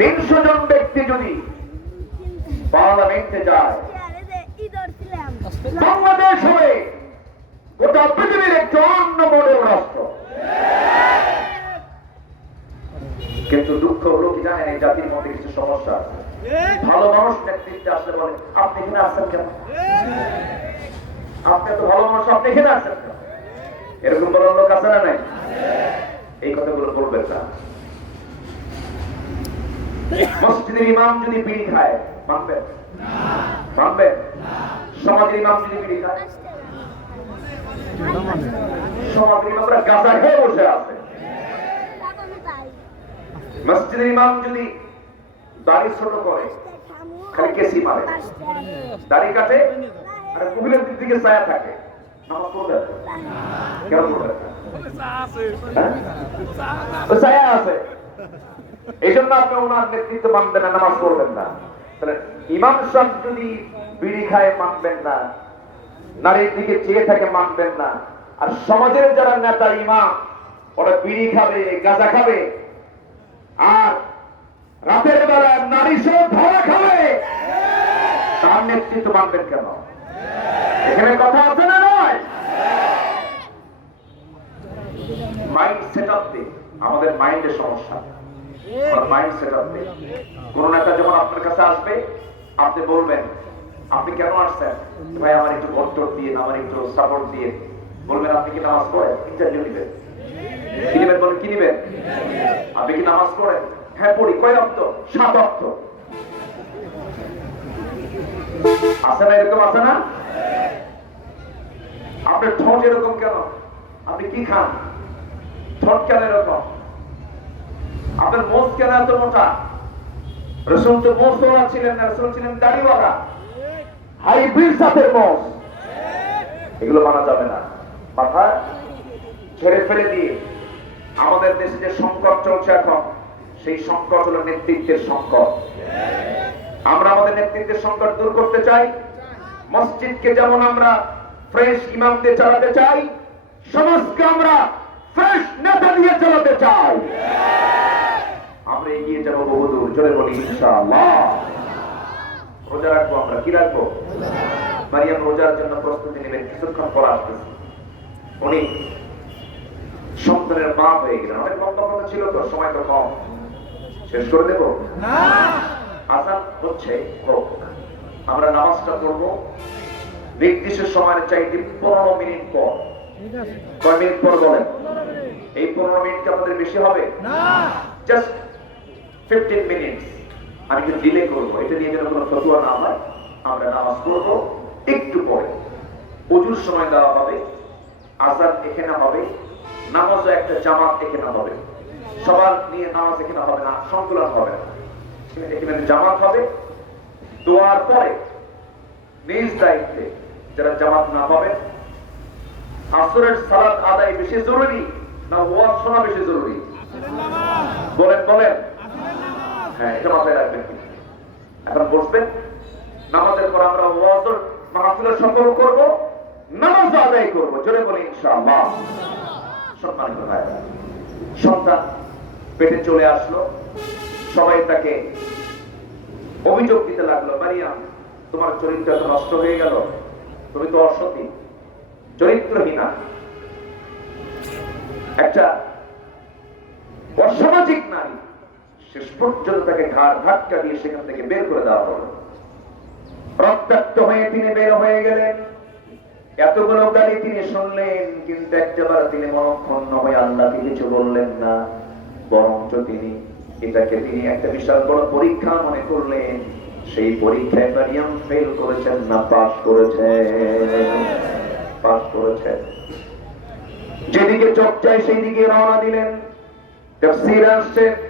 তিনশো জন ব্যক্তি যদি পার্লামেন্টে যায়, বাংলাদেশ হয়ে গোটা পৃথিবীর একটি অন্য মডেল রাষ্ট্র। কিন্তু দুঃখ হলো কি জানেন, এই জাতির মধ্যে কিছু সমস্যা ভালো মানুষ নেতৃত্বে আসলে বলে, আপনি এখানে আসছেন কেন? আপনি তো ভালো মানুষ, আপনি এখানে আসছেন কেন? এরকম বলার লোক আছে না নাই? এই কথাগুলো বলবেন না। মসজিদের ইমাম যদি বিড়ি খায় মানবেন মানবেন সমাজের ইমাম যদি বিড়ি খায়? সমাজের ইমামরা গাঁজা খেয়ে বসে আছে। মসজিদের ইমাম যদি দাড়ি ছোট করে, খালি কেসি মারে। দাড়ি কাটে, আর কুবিলের দিক ছায়া থাকে। নামাজ কেন পড়বে? হ্যাঁ? ছায়া আছে। এই জন্য আপনি ওনার নেতৃত্ব মানবেন না, নামাজ পড়বেন না। তাহলে ইমাম সাহেব যদি বিড়ি খায়, মানবেন না। নারীর দিকে চেয়ে থাকে, মানবেন না। আর সমাজের যারা নেতা, ইমাম, ওরা বিড়ি খাবে, গাঁজা খাবে। আর রাতের বেলা নারী সহ ধরা খাবে। তার নেতৃত্ব মানবেন কেন? এখানে কথা আছে না নয়? মাইন্ড সেট আপ আমাদের মাইন্ডের সমস্যা। কোন নেতা যখন আপনার কাছে আসবে, আপনি বলবেন, আপনি কেন আসছেন? ভাই, আমার একটু ভোট দিয়ে, আমার একটু সাপোর্ট দিয়ে। বলবেন, আপনি কি নামাজ পড়েন? ইন্টারভিউ নিবেন। কি নিবেন বলেন, কি নিবেন? আপনি কি নামাজ পড়েন? হ্যাঁ পড়ি। কয় অক্ত সাত অক্ত আছে না এরকম, আছে না? আপনার ঠোঁট এরকম কেন? আপনি কি খান? ঠোঁট কেন এরকম? কেন এত মোটা তো ছিলেন না ছিলেন দাড়িওয়ালা। হাইব্রিড এগুলো মানা যাবে না। মাথা ফেলে দিয়ে আমাদের দেশে যে সংকট চলছে এখন, সেই সংকট হলো নেতৃত্বের সংকট। আমরা আমাদের নেতৃত্বের সংকট দূর করতে চাই। মসজিদকে যেমন আমরা ফ্রেশ ইমাম চালাতে চাই, সমাজকে আমরা ফ্রেশ নেতা দিয়ে চালাতে চাই। আমরা এগিয়ে যাব বহুদূর জোরে বলি ইনশাআল্লাহ। রোজা রাখব আমরা। কি রাখব? মারিয়াম রোজার জন্য প্রস্তুতি নেবেন কিছুক্ষণ পর আসতেছে। উনি সন্তানের মা হয়ে গেলেন। অনেক লম্বা কথা ছিল তো সময় তো কম। শেষ করে দেবো? আসান হচ্ছে হোক। আমরা নামাজটা পড়ব। নির্দিষ্ট সময়ের চাইতে পনেরো মিনিট পর। কয় মিনিট পর বলেন? এই পনেরো মিনিট আমাদের বেশি হবে? জাস্ট ফিফটিন মিনিটস আমি কিন্তু ডিলে করব। এটা নিয়ে যেন কোনো ফতুয়া না হয়, আমরা নামাজ পড়ব একটু পরে। অজুর সময় দেওয়া হবে, আজান এখানে হবে, নামাজও একটা জামাত এখানে হবে। সবার নিয়ে নামাজ এখানে হবে না, সংকুলন হবে না। এখানে জামাত হবে। দোয়ার পরে নিজ দায়িত্বে যারা জামাত না পাবেন, আসরের সালাত আদায় বেশি জরুরি না ওয়াজ শোনা বেশি জরুরি? বলেন বলেন। হ্যাঁ এখন বসবেন, নামাজের পর আমরা ওয়াজের মাহফিলের সফল করব, নামাজ আদায় করব, জোরে ইনশাআল্লাহ। সম্মানিত ভাই, সন্তান পেটে চলে আসলো, সবাই তাকে অভিযোগ দিতে লাগল, মারিয়াম, তোমার চরিত্র তো নষ্ট হয়ে গেল, তুমি তো অসতী, চরিত্রহীনা একটা অসামাজিক নারী শেষ পর্যন্ত তাকে ঘাড় ধাক্কা দিয়ে সেখান থেকে বের করে দেওয়া হলো। রক্তাক্ত হয়ে তিনি বের হয়ে গেলেন। এতগুলো গালি তিনি শুনলেন, কিন্তু একটাবার তিনি মনক্ষণ হয়ে আল্লাহকে কিছু বললেন না, বরঞ্চ তিনি এটাকে তিনি একটা বিশাল বড় পরীক্ষা মনে করলেন। সেই পরীক্ষায় মারিয়াম ফেল করেছেন না, পাশ করেছেন। পাশ করেছেন। যেদিকে চোখ চায় সেই দিকে রওনা দিলেন। তফসির আসছে।